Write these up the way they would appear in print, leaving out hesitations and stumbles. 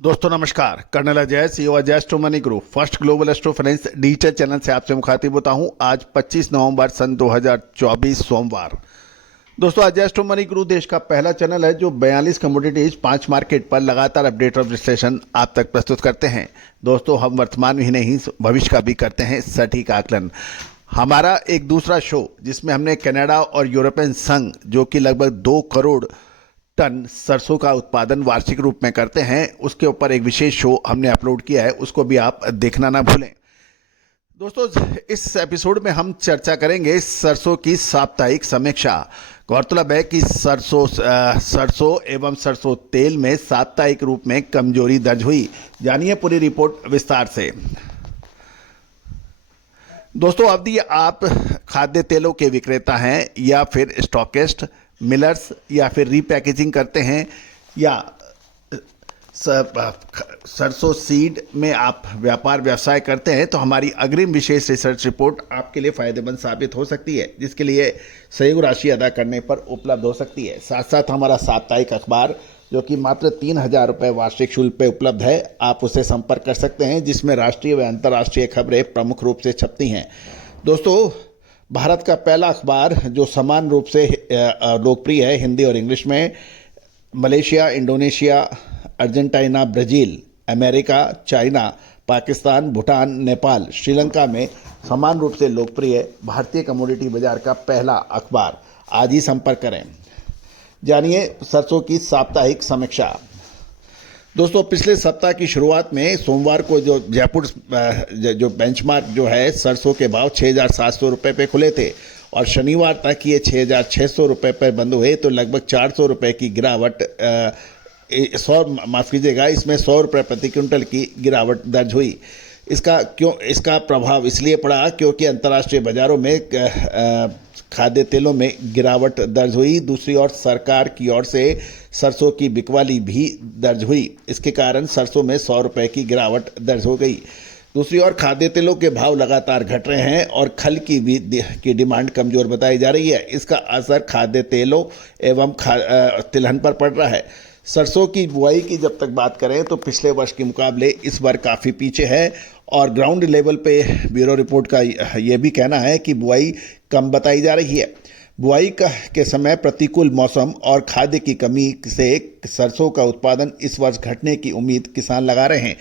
दोस्तों नमस्कार। Colonel Ajay, CEO Ajay astro money group first global astro finance digital channel से आपसे मुखातिब होता हूं। आज 25 नवंबर सन 2024 सोमवार। दोस्तों, अजय एस्ट्रो मनी ग्रुप देश का पहला चैनल है जो 42 कमोडिटीज 5 मार्केट पर लगातार अपडेट और विश्लेषण आप तक प्रस्तुत करते हैं। दोस्तों, हम वर्तमान में ही नहीं भविष्य का भी करते हैं सटीक आकलन। हमारा एक दूसरा शो जिसमें हमने कनाडा और यूरोपियन संघ जो कि लगभग 2 करोड़ टन सरसों का उत्पादन वार्षिक रूप में करते हैं, उसके ऊपर एक विशेष शो हमने अपलोड किया है, उसको भी आप देखना ना भूलें। दोस्तों, इस एपिसोड में हम चर्चा करेंगे सरसों की साप्ताहिक समीक्षा। गौरतलब है कि सरसों एवं सरसों तेल में साप्ताहिक रूप में कमजोरी दर्ज हुई। जानिए पूरी रिपोर्ट विस्तार से। दोस्तों, यदि आप खाद्य तेलों के विक्रेता हैं या फिर स्टॉकिस्ट, मिलर्स या फिर रीपैकेजिंग करते हैं या सरसों सीड में आप व्यापार व्यवसाय करते हैं, तो हमारी अग्रिम विशेष रिसर्च रिपोर्ट आपके लिए फ़ायदेमंद साबित हो सकती है, जिसके लिए सहयोग राशि अदा करने पर उपलब्ध हो सकती है। साथ साथ हमारा साप्ताहिक अखबार जो कि मात्र 3,000 रुपये वार्षिक शुल्क पे उपलब्ध है, आप उससे संपर्क कर सकते हैं, जिसमें राष्ट्रीय व अंतर्राष्ट्रीय खबरें प्रमुख रूप से छपती हैं। दोस्तों, भारत का पहला अखबार जो समान रूप से लोकप्रिय है हिंदी और इंग्लिश में, Malaysia, Indonesia, Argentina, Brazil, America, China, Pakistan, Bhutan, Nepal, Sri Lanka में समान रूप से लोकप्रिय भारतीय कमोडिटी बाजार का पहला अखबार। आज ही संपर्क करें। जानिए सरसों की साप्ताहिक समीक्षा। दोस्तों, पिछले सप्ताह की शुरुआत में सोमवार को जो जयपुर जो बेंचमार्क जो है सरसों के भाव 6,700 रुपये पे खुले थे और शनिवार तक ये 6,600 रुपये पर बंद हुए, तो लगभग 400 रुपये की गिरावट इसमें 100 रुपये प्रति क्विंटल की गिरावट दर्ज हुई। इसका प्रभाव इसलिए पड़ा क्योंकि अंतर्राष्ट्रीय बाजारों में खाद्य तेलों में गिरावट दर्ज हुई। दूसरी ओर सरकार की ओर से सरसों की बिकवाली भी दर्ज हुई। इसके कारण सरसों में 100 रुपये की गिरावट दर्ज हो गई। दूसरी ओर खाद्य तेलों के भाव लगातार घट रहे हैं और खल की डिमांड कमज़ोर बताई जा रही है। इसका असर खाद्य तेलों एवं तिलहन पर पड़ रहा है। सरसों की बुआई की जब तक बात करें तो पिछले वर्ष के मुकाबले इस बार काफ़ी पीछे है और ग्राउंड लेवल पे ब्यूरो रिपोर्ट का ये भी कहना है कि बुआई कम बताई जा रही है। बुआई के समय प्रतिकूल मौसम और खाद्य की कमी से सरसों का उत्पादन इस वर्ष घटने की उम्मीद किसान लगा रहे हैं।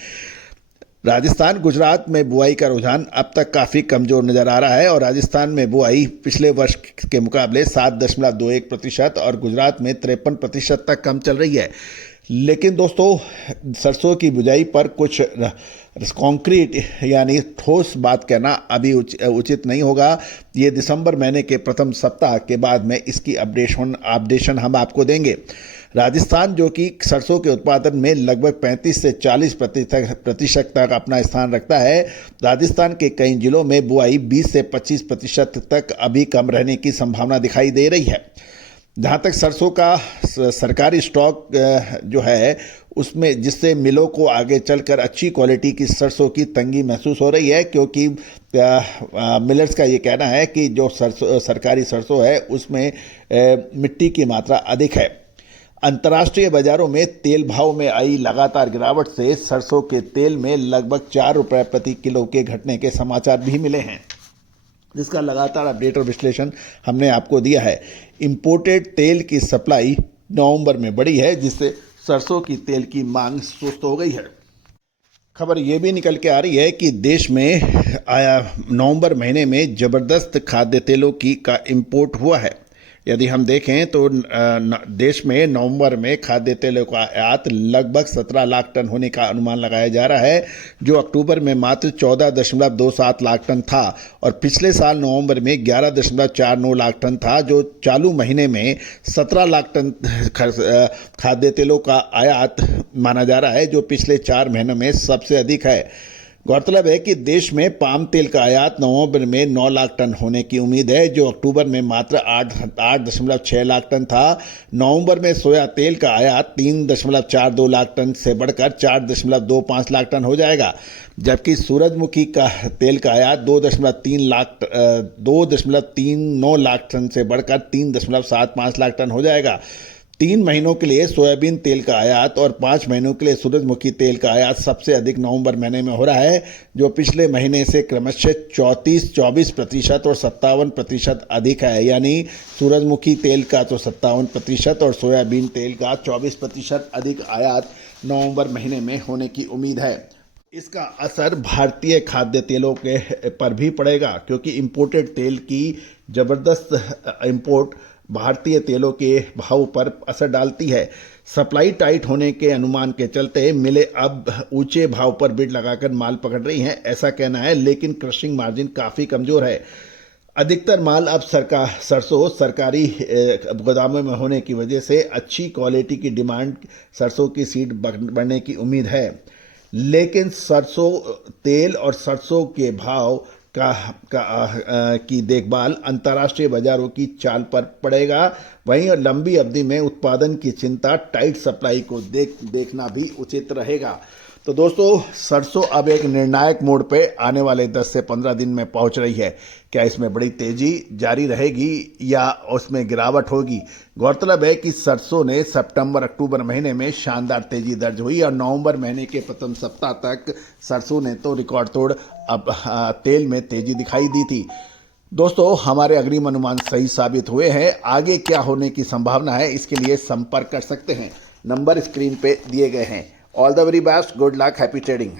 राजस्थान, गुजरात में बुआई का रुझान अब तक काफ़ी कमज़ोर नज़र आ रहा है और राजस्थान में बुआई पिछले वर्ष के मुकाबले 7.21% और गुजरात में 53% तक कम चल रही है। लेकिन दोस्तों, सरसों की बुआई पर कुछ कॉन्क्रीट यानी ठोस बात कहना अभी उचित नहीं होगा। ये दिसंबर महीने के प्रथम सप्ताह के बाद में इसकी अपडेशन हम आपको देंगे। राजस्थान जो कि सरसों के उत्पादन में लगभग 35 से 40% तक अपना स्थान रखता है, राजस्थान के कई जिलों में बुआई 20 से 25% तक अभी कम रहने की संभावना दिखाई दे रही है। जहाँ तक सरसों का सरकारी स्टॉक जो है उसमें, जिससे मिलों को आगे चलकर अच्छी क्वालिटी की सरसों की तंगी महसूस हो रही है, क्योंकि मिलर्स का ये कहना है कि जो सरकारी सरसों है उसमें मिट्टी की मात्रा अधिक है। अंतर्राष्ट्रीय बाजारों में तेल भाव में आई लगातार गिरावट से सरसों के तेल में लगभग 4 रुपये प्रति किलो के घटने के समाचार भी मिले हैं, जिसका लगातार अपडेट और विश्लेषण हमने आपको दिया है। इंपोर्टेड तेल की सप्लाई नवंबर में बढ़ी है, जिससे सरसों की तेल की मांग सुस्त हो गई है। खबर ये भी निकल के आ रही है कि देश में नवंबर महीने में ज़बरदस्त खाद्य तेलों का इंपोर्ट हुआ है। यदि हम देखें तो देश में नवंबर में खाद्य तेलों का आयात लगभग 17 लाख टन होने का अनुमान लगाया जा रहा है, जो अक्टूबर में मात्र 14.27 लाख टन था और पिछले साल नवंबर में 11.49 लाख टन था, जो चालू महीने में 17 लाख टन खाद्य तेलों का आयात माना जा रहा है, जो पिछले 4 महीनों में सबसे अधिक है। गौरतलब है कि देश में पाम तेल का आयात नवंबर में 9 लाख टन होने की उम्मीद है, जो अक्टूबर में मात्र 8.6 लाख टन था। नवंबर में सोया तेल का आयात 3.42 लाख टन से बढ़कर 4.25 लाख टन हो जाएगा, जबकि सूरजमुखी का तेल का आयात 2.39 लाख टन से बढ़कर 3.75 लाख टन हो जाएगा। 3 महीनों के लिए सोयाबीन तेल का आयात और 5 महीनों के लिए सूरजमुखी तेल का आयात सबसे अधिक नवंबर महीने में हो रहा है, जो पिछले महीने से क्रमशः 24% और 57% अधिक है। यानी सूरजमुखी तेल का तो 57% और सोयाबीन तेल का 24% अधिक आयात नवंबर महीने में होने की उम्मीद है। इसका असर भारतीय खाद्य तेलों के पर भी पड़ेगा, क्योंकि इंपोर्टेड तेल की ज़बरदस्त इंपोर्ट भारतीय तेलों के भाव पर असर डालती है। सप्लाई टाइट होने के अनुमान के चलते मिलें अब ऊंचे भाव पर बिड लगाकर माल पकड़ रही हैं, ऐसा कहना है, लेकिन क्रशिंग मार्जिन काफ़ी कमज़ोर है। अधिकतर माल अब सरसों सरकारी गोदामों में होने की वजह से अच्छी क्वालिटी की डिमांड सरसों की सीड बढ़ने की उम्मीद है, लेकिन सरसों तेल और सरसों के भाव की देखभाल अंतर्राष्ट्रीय बाजारों की चाल पर पड़ेगा। वहीं लंबी अवधि में उत्पादन की चिंता टाइट सप्लाई को देखना भी उचित रहेगा। तो दोस्तों, सरसों अब एक निर्णायक मोड़ पे आने वाले 10 से 15 दिन में पहुंच रही है। क्या इसमें बड़ी तेजी जारी रहेगी या उसमें गिरावट होगी? गौरतलब है कि सरसों ने सितंबर अक्टूबर महीने में शानदार तेजी दर्ज हुई और नवंबर महीने के प्रथम सप्ताह तक सरसों ने तो रिकॉर्ड तोड़ अब तेल में तेजी दिखाई दी थी। दोस्तों, हमारे अग्रिम अनुमान सही साबित हुए हैं। आगे क्या होने की संभावना है, इसके लिए संपर्क कर सकते हैं। नंबर स्क्रीन पे दिए गए हैं। All the very best, good luck, happy trading.